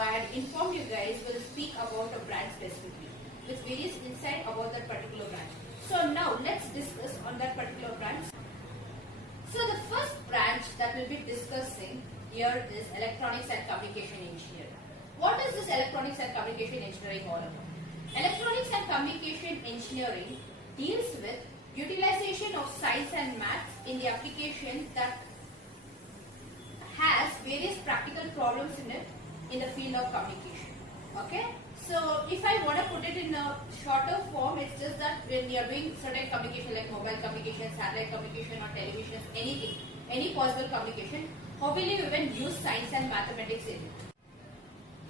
I had informed you guys, will speak about a brand specifically with various insight about that particular brand. So now let's discuss on that particular brand. So the first branch that we'll be discussing here is Electronics and Communication Engineering. What is this Electronics and Communication Engineering all about? Electronics and Communication Engineering deals with utilization of science and maths in the application that has various practical problems in it in the field of communication. Okay? So if I want to put it in a shorter form, it's just that when we are doing certain communication like mobile communication, satellite communication or television, anything, any possible communication, how will you even use science and mathematics in it?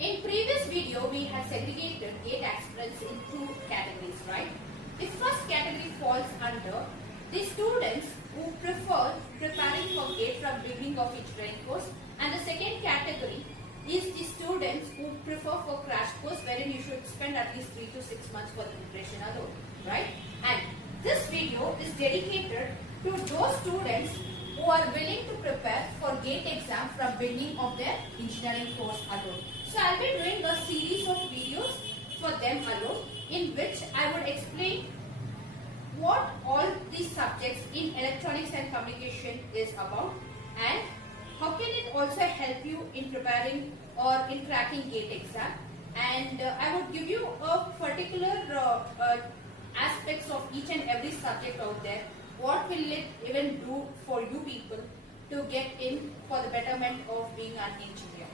In previous video, we had segregated GATE aspirants in two categories, right? The first category falls under the students who prefer preparing for GATE from beginning of engineering course, and the second category is the students who prefer for crash course, wherein you should spend at least 3 to 6 months for the preparation alone, right? And this video is dedicated to those students who are willing to prepare for GATE exam from beginning of their engineering course alone. So I'll be doing a series of videos for them alone, in which I would explain what all these subjects in electronics and communication is about, and how can it also help you in preparing or in cracking GATE exam. And I would give you a particular aspects of each and every subject out there. What will it even do for you people to get in for the betterment of being an engineer?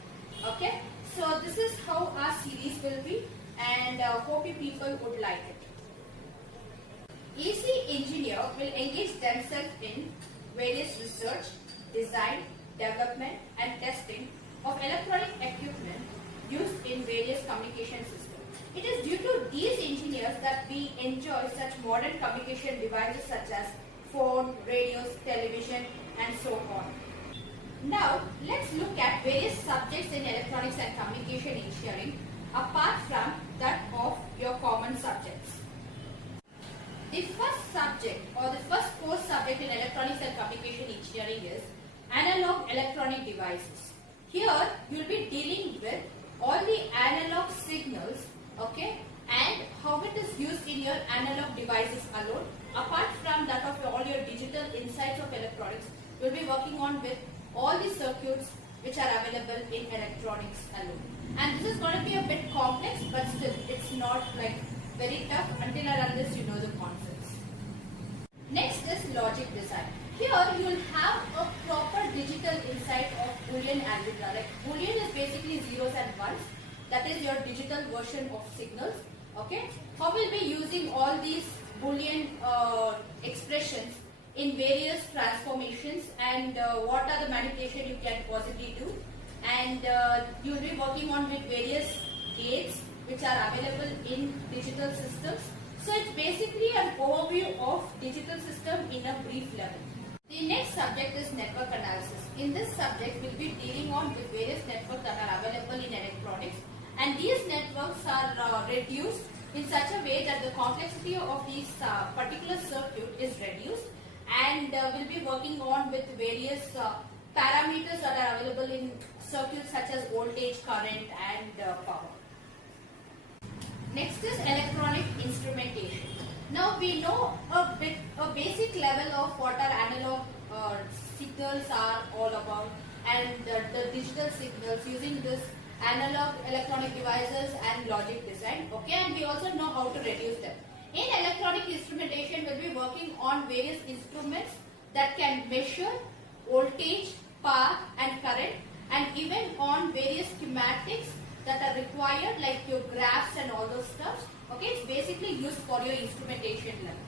Okay, so this is how our series will be, and hope you people would like it. EC engineer will engage themselves in various research, design, development and testing of electronic equipment used in various communication systems. It is due to these engineers that we enjoy such modern communication devices such as phone, radios, television and so on. Now let's look at various subjects in electronics and communication engineering apart from that of your common subjects. The first subject or the first core subject in electronics and communication engineering is analog electronic devices. Here you will be dealing with all the analog signals, okay, and how it is used in your analog devices alone. Apart from that of all your digital insights of electronics, you will be working on with all the circuits which are available in electronics alone. And this is going to be a bit complex, but still it's not like very tough until and unless you know the concepts. Next is logic design. Here you will have a proper digital insight of Boolean algebra. Like Boolean is basically zeros and ones. That is your digital version of signals. Okay. How will be using all these Boolean expressions in various transformations, and what are the manipulation you can possibly do, and you will be working on with various gates which are available in digital systems. So it's basically an overview of digital system in a brief level. The next subject is network analysis. In this subject, we'll be dealing on with various networks that are available in electronics, and these networks are reduced in such a way that the complexity of this particular circuit is reduced, and we'll be working on with various parameters that are available in circuits such as voltage, current and power. Next is electronic instrumentation. Now we know a basic level of what our analog signals are all about, and the digital signals using this analog electronic devices and logic design. Okay, and we also know how to reduce them. In electronic instrumentation, we'll be working on various instruments that can measure voltage, power and current, and even on various schematics that are required, like your graphs and all those stuff. Okay, it's basically used for your instrumentation level.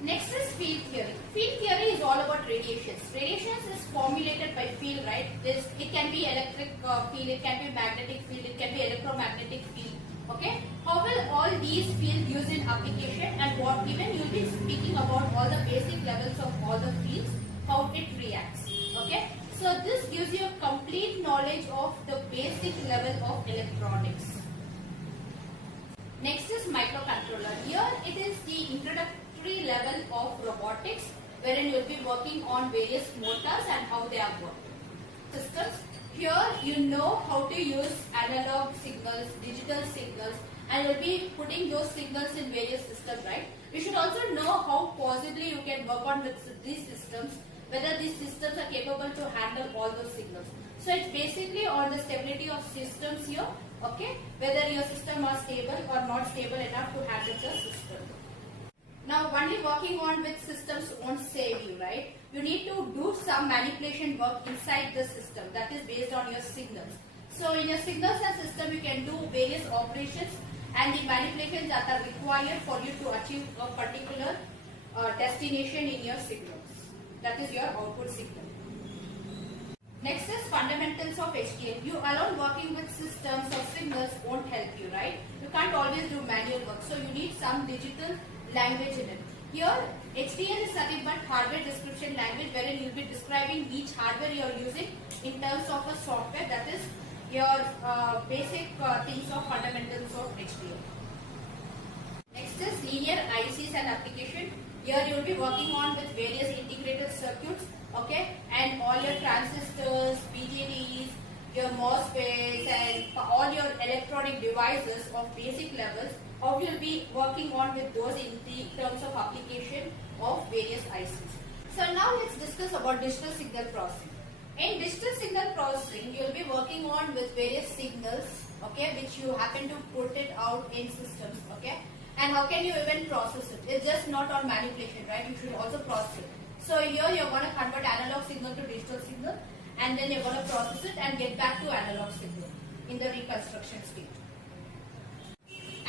Next is field theory. Field theory is all about radiations. Radiations is formulated by field, right? It can be electric field, it can be magnetic field, it can be electromagnetic field. Okay, how will all these fields used in application, and what even you'll be speaking about all the basic levels of all the fields, how it reacts. Okay, so this gives you a complete knowledge of the basic level of electronics. Next is microcontroller. Here it is the introductory level of robotics, wherein you will be working on various motors and how they are working. Systems. Here you know how to use analog signals, digital signals, and you'll be putting those signals in various systems, right? You should also know how possibly you can work on with these systems, whether these systems are capable to handle all those signals. So it's basically on the stability of systems here, okay? Whether your system are stable or not stable enough to handle the system. Now, only working on with systems won't save you, right? You need to do some manipulation work inside the system that is based on your signals. So, in your signals and system, you can do various operations and the manipulations that are required for you to achieve a particular destination in your signals. That is your output signal. Next is fundamentals of HDL. You alone working with systems or signals won't help you, right? You can't always do manual work. So, you need some digital language in it. Here, HDL is nothing but hardware description language wherein you will be describing each hardware you are using in terms of a software, that is your basic things of fundamentals of HDL. Next is linear ICs and application. Here you will be working on with various integrated circuits, okay, and all your transistors, BJTs, your MOSFETs and all your electronic devices of basic levels. How you will be working on with those in the terms of application of various ICs. So now let's discuss about digital signal processing. In digital signal processing, you will be working on with various signals, okay, which you happen to put it out in systems, okay. And how can you even process it? It's just not on manipulation, right? You should also process it. So here you're going to convert analog signal to digital signal, and then you're going to process it and get back to analog signal in the reconstruction state.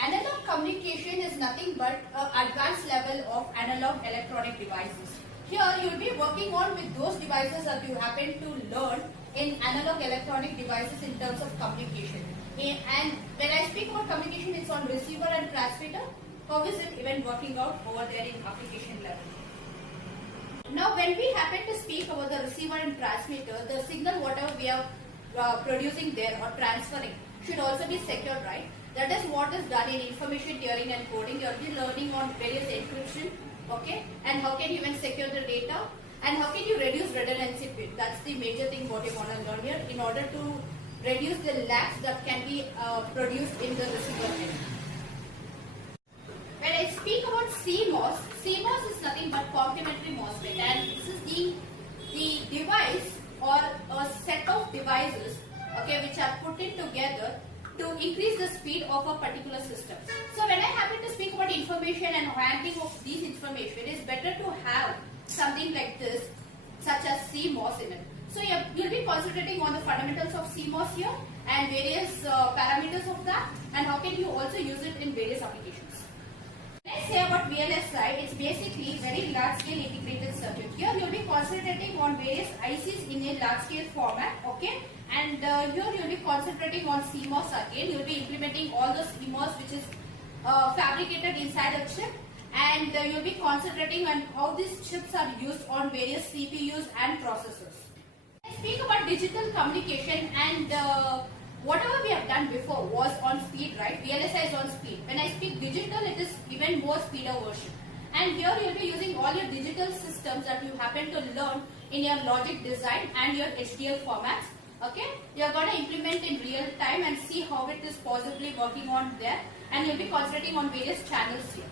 Analog communication is nothing but an advanced level of analog electronic devices. Here you will be working on with those devices that you happen to learn in analog electronic devices in terms of communication. And when I speak about communication, it's on receiver and transmitter. How is it even working out over there in application level? Now when we happen to speak about the receiver and transmitter, the signal whatever we are producing there or transferring should also be secured, right? That is what is done in information theory and coding. You will be learning on various encryption, okay? And how can you even secure the data? And how can you reduce redundancy bit? That's the major thing what you want to learn here in order to reduce the lags that can be produced in the receiver end. When I speak about CMOS, CMOS is nothing but complementary MOSFET, and this is the device or a set of devices, okay, which are put in together to increase the speed of a particular system. So when I happen to speak about information and handling of these information, it is better to have something like this, such as CMOS in it. So you'll be concentrating on the fundamentals of CMOS here and various parameters of that, and how can you also use it in various applications. When I say about VLSI, it's basically very large scale integrated circuit. Here you'll be concentrating on various ICs in a large scale format, okay? And here you'll be concentrating on CMOS again. You'll be implementing all the CMOS which is fabricated inside a chip, and you'll be concentrating on how these chips are used on various CPUs and processors. I speak about digital communication, and whatever we have done before was on speed, right? VLSI is on speed. When I speak digital, it is even more speeder version. And here you'll be using all your digital systems that you happen to learn in your logic design and your HDL formats. Okay, you're going to implement in real time and see how it is possibly working on there, and you'll be concentrating on various channels here.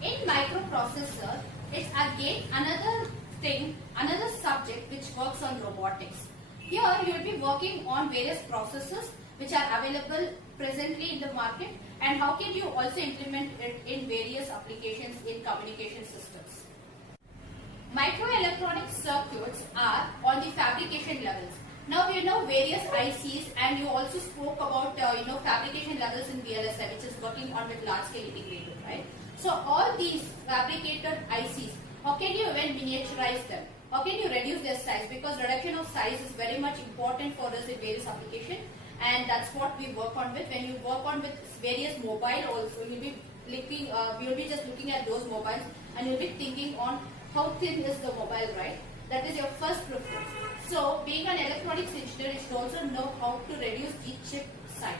In microprocessor, it's again another thing, another subject which works on robotics. Here you'll be working on various processors which are available presently in the market, and how can you also implement it in various applications in communication systems. Microelectronic circuits are on the fabrication levels. Now we know various ICs, and you also spoke about fabrication levels in VLSI, which is working on with large scale integrated, right? So all these fabricated ICs, how can you even miniaturize them? How can you reduce their size? Because reduction of size is very much important for us in various applications, and that's what we work on with. When you work on with various mobile also, you'll be just looking at those mobiles, and you'll be thinking on how thin is the mobile, right? That is your first preference. So, being an electronics engineer, you should also know how to reduce the chip size.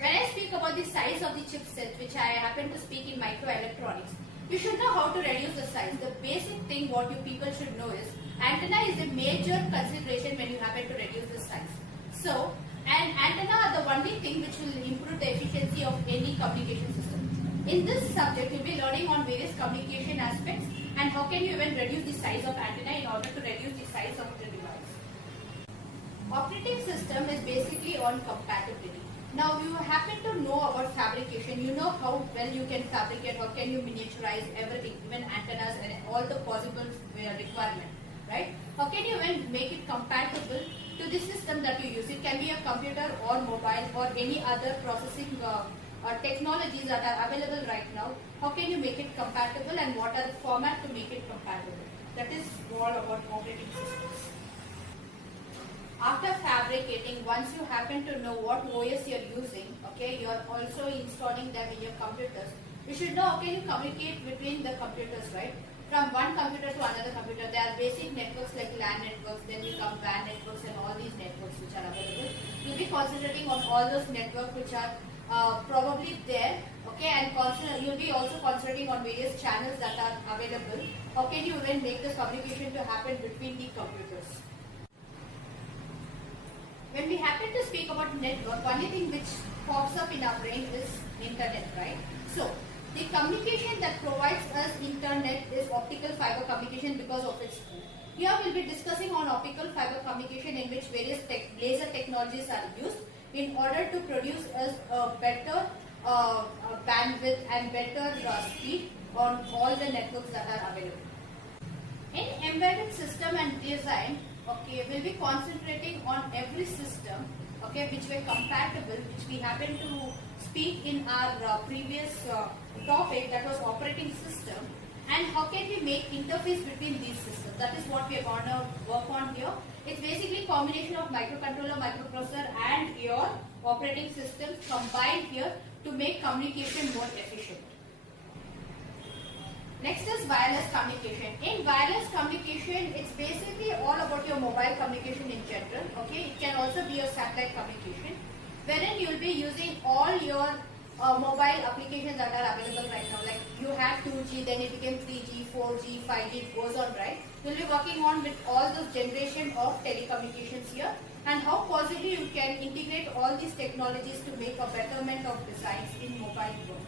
When I speak about the size of the chipset, which I happen to speak in microelectronics, You should know how to reduce the size. The basic thing what you people should know is antenna is a major consideration when you happen to reduce the size. So, and antenna are the only thing which will improve the efficiency of any communication system. In this subject, you will be learning on various communication aspects and how can you even reduce the size of antenna in order to reduce the size of the device. Operating system is basically on compatibility. Now you happen to know about fabrication, you know how well you can fabricate, how can you miniaturize everything, even antennas and all the possible requirement, right? How can you even make it compatible to the system that you use? It can be a computer or mobile or any other processing technologies that are available right now. How can you make it compatible and what are the format to make it compatible? That is all about operating systems. After fabricating, once you happen to know what OS you are using, okay, you are also installing them in your computers. You should know how can you communicate between the computers, right? From one computer to another computer, there are basic networks like LAN networks, then will come WAN networks and all these networks which are available. You'll be concentrating on all those networks which are probably there, okay, and you'll be also concentrating on various channels that are available. How can you even make the communication to happen between the computers? When we happen to speak about network, only thing which pops up in our brain is internet, right? So, the communication that provides us internet is optical fiber communication because of its scope. Here we will be discussing on optical fiber communication in which various laser technologies are used in order to produce us a better bandwidth and better speed on all the networks that are available. In embedded system and design, okay, we'll be concentrating on every system, okay, which were compatible, which we happen to speak in our previous topic, that was operating system, and how can we make interface between these systems. That is what we are going to work on here. It's basically combination of microcontroller, microprocessor and your operating system combined here to make communication more efficient. Next is wireless communication. In wireless communication, it's basically all about your mobile communication in general. Okay, it can also be your satellite communication, wherein you will be using all your mobile applications that are available right now. Like you have 2G, then it became 3G, 4G, 5G, it goes on, right? You will be working on with all those generation of telecommunications here, and how possibly you can integrate all these technologies to make a betterment of designs in mobile world.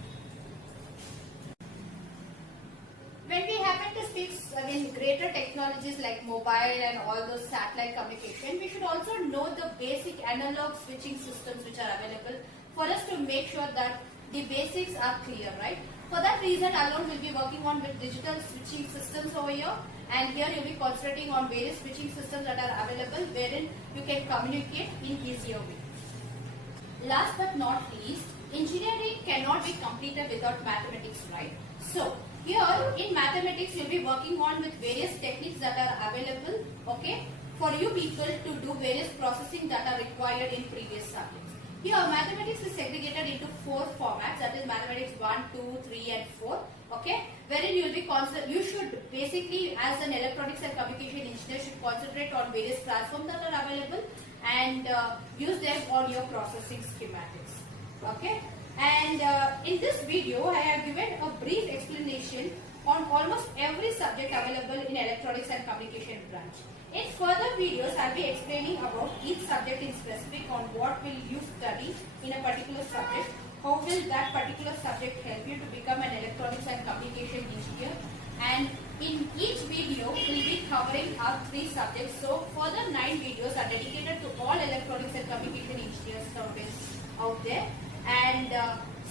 When we happen to speak again greater technologies like mobile and all those satellite communication, we should also know the basic analog switching systems which are available for us to make sure that the basics are clear, right? For that reason alone, we'll be working on with digital switching systems over here, and here you'll be concentrating on various switching systems that are available wherein you can communicate in easier way. Last but not least, engineering cannot be completed without mathematics, right? So, here in mathematics, you'll be working on with various techniques that are available, okay, for you people to do various processing that are required in previous subjects. Here, mathematics is segregated into 4 formats, that is mathematics 1, 2, 3 and 4, okay, wherein you will be you should basically as an electronics and communication engineer should concentrate on various transforms that are available and use them on your processing schematics, okay. And in this video, I have given a brief explanation on almost every subject available in electronics and communication branch. In further videos, I will be explaining about each subject in specific on what will you study in a particular subject, how will that particular subject help you to become an electronics and communication engineer, and in each video, we will be covering our 3 subjects. So, further 9 videos are dedicated to all electronics and communication engineers out there. And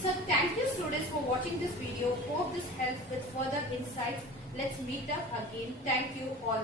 so thank you students for watching this video. Hope this helps with further insights. Let's meet up again. Thank you all.